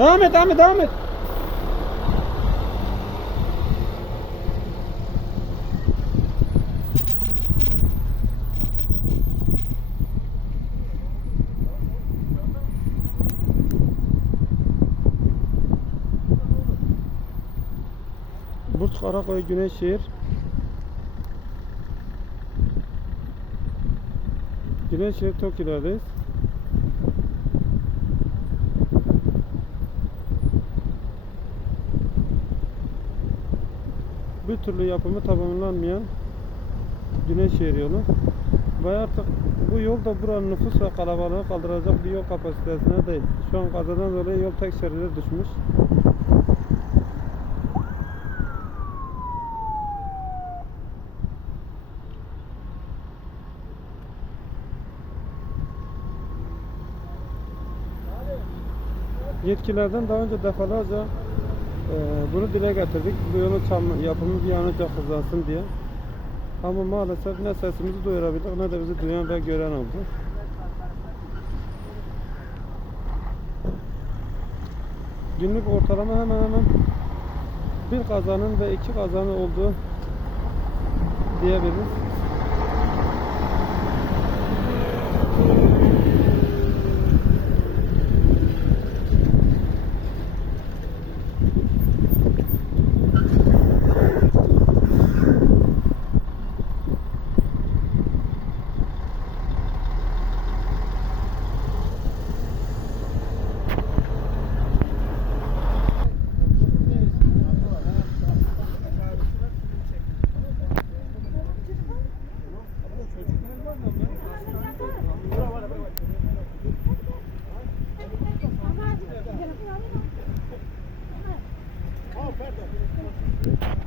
Devam et, devam et, devam et. Burç Karakoy Güneyşehir. Güneyşehir Tokiler'deyiz. Bir türlü yapımı tamamlanmayan Güneyşehir yolu. Ve artık bu yol da buranın nüfus ve kalabalığı kaldıracak bir yol kapasitesine değil. Şu an kazadan dolayı yol tek şeride düşmüş. Yetkililerden daha önce defalarca bunu dile getirdik. Bu yolun yapımı bir an önce hızlansın diye. Ama maalesef ne sesimizi duyurabildik ne de bizi duyan ve gören oldu. Günlük ortalama hemen hemen bir kazanın ve iki kazanın olduğu diyebiliriz. Pardon.